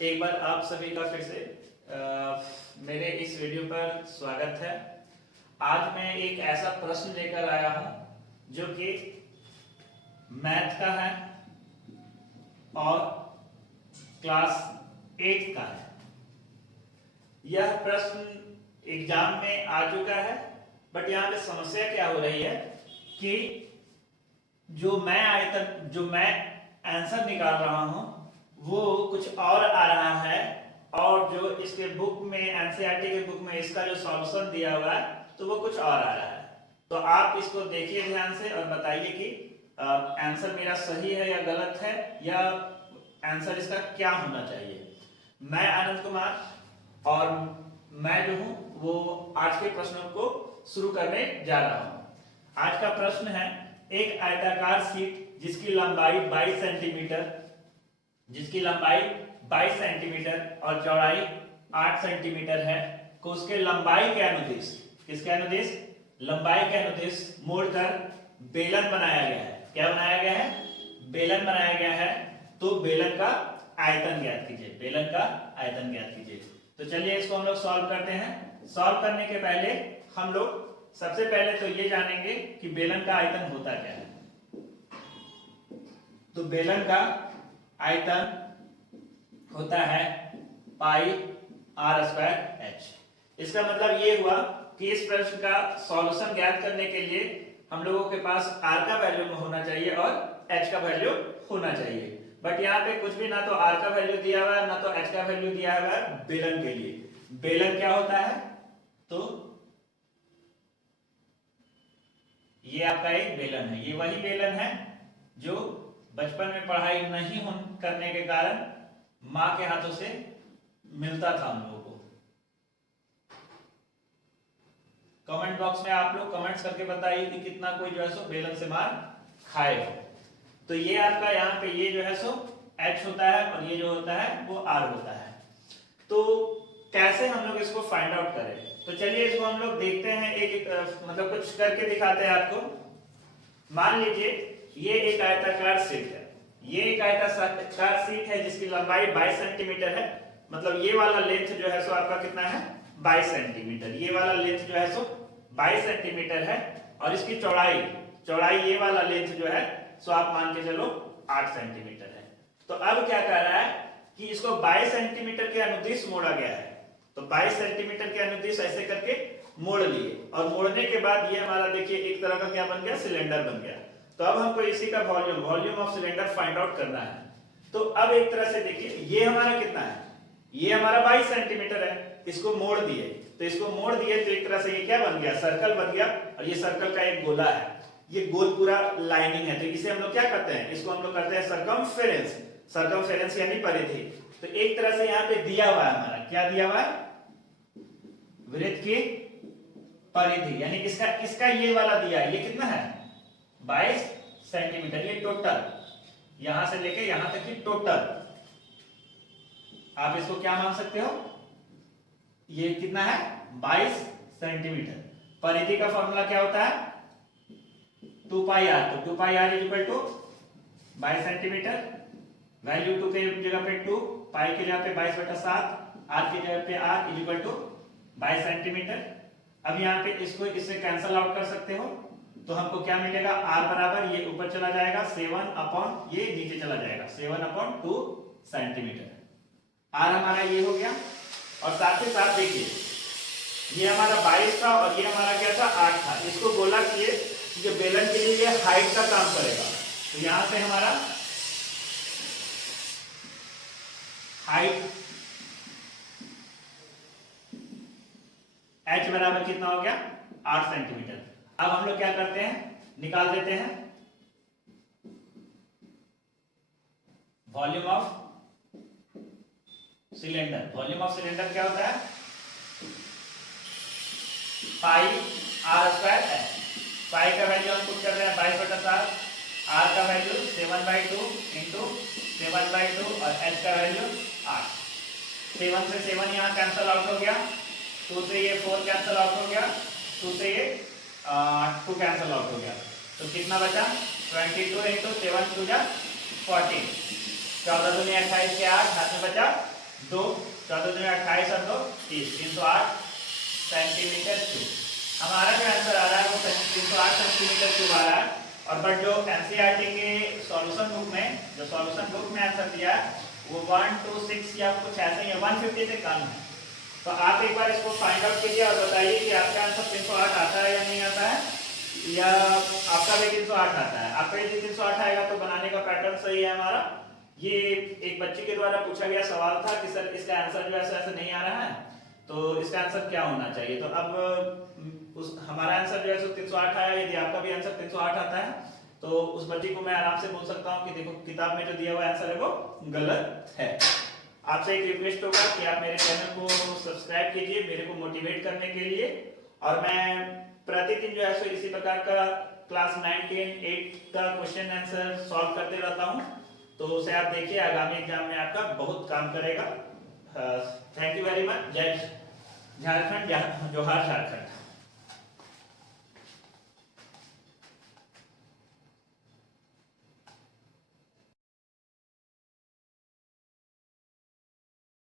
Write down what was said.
एक बार आप सभी का फिर से मेरे इस वीडियो पर स्वागत है। आज मैं एक ऐसा प्रश्न लेकर आया हूं जो कि मैथ का है और क्लास 8 का है। यह प्रश्न एग्जाम में आ चुका है, बट यहाँ पे समस्या क्या हो रही है कि जो मैं आंसर निकाल रहा हूं वो कुछ और आ रहा है, और जो इसके बुक में एनसीईआरटी के बुक में इसका जो सॉल्यूशन दिया हुआ है तो वो कुछ और आ रहा है। तो आप इसको देखिए ध्यान से और बताइए कि आंसर मेरा सही है या गलत है, या आंसर इसका क्या होना चाहिए। मैं आनंद कुमार और मैं जो हूं वो आज के प्रश्नों को शुरू करने जा रहा हूं। आज का प्रश्न है, एक आयताकार शीट जिसकी लंबाई 22 सेंटीमीटर और चौड़ाई 8 सेंटीमीटर है को उसके लंबाई के अनुदिश, किसके अनुदिश, लंबाई के अनुदिश मोड़कर बेलन बनाया गया है। क्या बनाया गया है? बेलन बनाया गया है। तो बेलन का आयतन ज्ञात कीजिए, बेलन का आयतन ज्ञात कीजिए। तो चलिए इसको हम लोग सॉल्व करते हैं। सॉल्व करने के पहले हम लोग सबसे पहले तो ये जानेंगे कि बेलन का आयतन होता क्या है। तो बेलन का आयतन होता है पाई आर स्क्वायर एच। इसका मतलब ये हुआ कि इस प्रश्न का सॉल्यूशन ज्ञात करने के लिए हम लोगों के पास आर का वैल्यू होना चाहिए और एच का वैल्यू होना चाहिए। बट यहाँ पे कुछ भी, ना तो आर का वैल्यू दिया हुआ है ना तो एच का वैल्यू दिया हुआ है बेलन के लिए। बेलन क्या होता है? तो ये आपका एक बेलन है। ये वही बेलन है जो बचपन में पढ़ाई नहीं करने के कारण माँ के हाथों से मिलता था हम लोगों को। कमेंट बॉक्स में आप लोग कमेंट्स करके बताइए कि कितना कोई जो है सो बेलन से मार खाए हो। तो ये आपका यहाँ पे ये जो है सो H होता है और ये जो होता है वो R होता है। तो कैसे हम लोग इसको फाइंड आउट करें? तो चलिए इसको हम लोग देखते हैं, एक मतलब कुछ करके दिखाते हैं आपको। मान लीजिए ये एक आयताकार शीट है, ये एक आयताकार शीट है जिसकी लंबाई 22 सेंटीमीटर है। मतलब ये वाला लेंथ जो है सो आपका कितना है? 22 सेंटीमीटर। ये वाला लेंथ जो है सो 22 सेंटीमीटर है और इसकी चौड़ाई ये वाला लेंथ जो है सो आप मान के चलो 8 सेंटीमीटर है। तो अब क्या कर रहा है कि इसको 22 सेंटीमीटर के अनुदिश मोड़ा गया है। तो 22 सेंटीमीटर के अनुदिश ऐसे करके मोड़ लिए, और मोड़ने के बाद ये हमारा देखिए एक तरह का क्या बन गया? सिलेंडर बन गया। तो अब हमको इसी का volume of cylinder find out करना है। तो अब एक तरह से देखिए ये हमारा कितना है? ये हमारा 22 सेंटीमीटर है। इसको मोड़ दिए, तो इसको मोड़ दिए तो एक तरह से ये क्या बन गया? सर्कल बन गया। और ये सर्कल का एक गोला है, ये गोल पूरा लाइनिंग है। तो इसे हम लोग क्या करते हैं? इसको हम लोग करते हैं सरकमफेरेंस यानी परिधि। तो एक तरह से यहाँ पे दिया हुआ है हमारा, क्या दिया हुआ है? वृत्त की परिधि, यानी इसका ये वाला दिया है। ये कितना है? 22 सेंटीमीटर। ये टोटल यहां से लेके यहां तक की टोटल, आप इसको क्या मान सकते हो? ये कितना है? 22 सेंटीमीटर। परिधि का फॉर्मूला क्या होता है? 2 पाई आर। तो 2 pi R equal to 22 centimetre, value 2 के जगह पे 2, पाई की जगह पे 22/7, आर की जगह पे आर इक्वल टू 22 सेंटीमीटर। अब यहाँ पे इससे कैंसल आउट कर सकते हो, तो हमको क्या मिलेगा? R बराबर ये ऊपर चला जाएगा 7 अपॉन ये नीचे चला जाएगा 7/2 सेंटीमीटर। R हमारा ये हो गया। और साथ ही साथ देखिए ये हमारा 22 था और ये हमारा क्या था? 8 था। इसको बोला कि ये बेलन के लिए ये हाइट का काम करेगा। तो यहां से हमारा हाइट H बराबर कितना हो गया? 8 सेंटीमीटर। अब हम लोग क्या करते हैं? निकाल देते हैं volume of cylinder. Volume of cylinder क्या होता है? पाई आर स्क्वायर एच। पाई का वैल्यू हम पुट कर रहे हैं 22/7, आर का वैल्यू 7/2 इंटू 7/2 और एच का वैल्यू 8। 7 से 7 यहाँ कैंसल आउट हो गया, 2 से ये 4 कैंसल आउट हो गया, 2 से ये 2 कैंसल आउट हो गया। तो कितना बचा? 22 इंटू 7 2 जा 14, 14 दूनी 28 के 8, हाथ में बचा 2, 14 दूनी 28 और 2 30, 308 सेंटीमीटर क्यूब। हमारा जो आंसर आ रहा है वो 308 सेंटीमीटर क्यूब आ रहा है। और बट जो एनसीईआरटी के सॉल्यूशन बुक में आंसर दिया है वो 126 या कुछ ऐसे ही है, 150 से कम है। तो आप एक बार इसको फाइंड आउट कीजिए और बताइए कि आपका आंसर 308 आता है या नहीं आता है, या आपका भी 308 आता है। आपका यदि 308 आएगा तो बनाने का पैटर्न सही है हमारा। ये एक बच्चे के द्वारा पूछा गया सवाल था कि सर इसका आंसर जो ऐसे नहीं आ रहा है, तो इसका आंसर क्या होना चाहिए। तो अब हमारा आंसर जो है 308 आया। यदि आपका भी आंसर 308 आता है तो उस बच्चे को मैं आराम से बोल सकता हूँ कि देखो किताब में जो दिया हुआ आंसर है वो गलत है। आपसे एक रिक्वेस्ट होगा कि आप मेरे चैनल को सब्सक्राइब कीजिए मेरे को मोटिवेट करने के लिए। और मैं प्रतिदिन जो है सो इसी प्रकार का क्लास 9, 10, 8 का क्वेश्चन आंसर सॉल्व करते रहता हूँ। तो उसे आप देखिए, आगामी एग्जाम में आपका बहुत काम करेगा। Thank you very much. जय झारखंड, जोहार झारखंड।